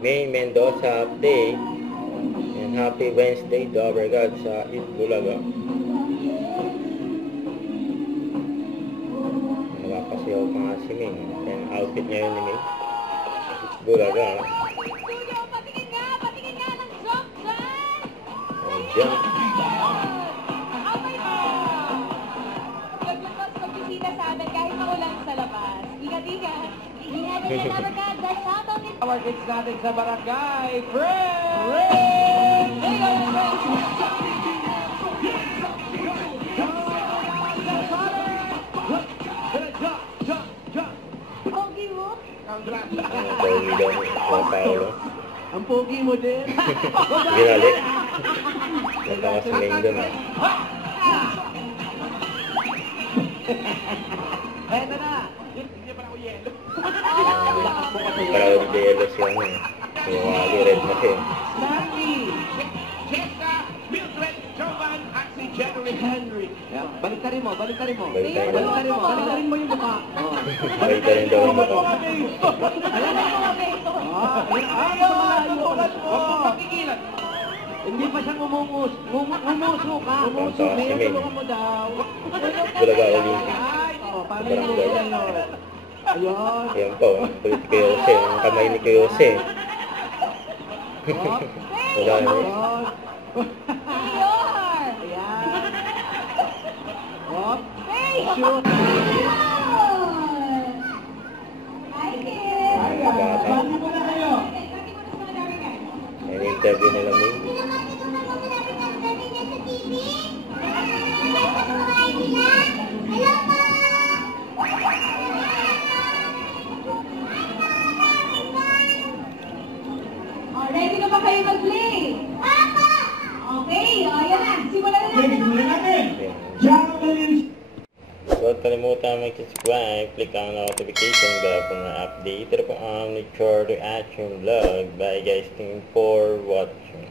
May Mendoza update. And happy Wednesday to our God sa Itbulaga. Nakapasiyaw pa nga si Ming. Yan outfit ngayon ni Ming. Itbulaga. Patingin nga ng jump dyan! Jump. Okay pa! Maglabas magbisita sa amin kahit maulan sa labas. Ingat-ingat! Ingat-ingat na agad! The shoutout is... Our kids natin sa barangay, Friends! There you go, friends! Pogi mo? Pogi daw ni Juan Paolo. Ang pogi mo din. Ginali. Nagtaka si Ming doon ah. Eto na. Hindi pa na ako yelo. Proud de yelo siya nga. Yung wali red na siya. Sandy, Jessica, Mildred, Jovan, at si Jerry Henry. Baliktarin mo. Baliktarin mo. Baliktarin mo yung mukha. Baliktarin daw yung mukha. Ayan na yung mga hindi pa siya ngumumus. Ngumuso ka. Ngumuso. May tulungan mo daw. Bulaga Olympic. Paano yung mga ayun. Ayan po. Kulit kay Jose. Ang kamay ni kay Jose. Wala na. Mayor! Ayan. Hop. Hey! Shoot. Hi, kids! Bata. Ayan yung interview nila Ming. Ready na ba kayo mag-play? Okay, ayan na. Simulan na natin. Huwag kalimutan mag-subscribe, click ang notification bell for mga update. Ito po ang Nature Reaction Vlog. Bye guys, thank you for watching.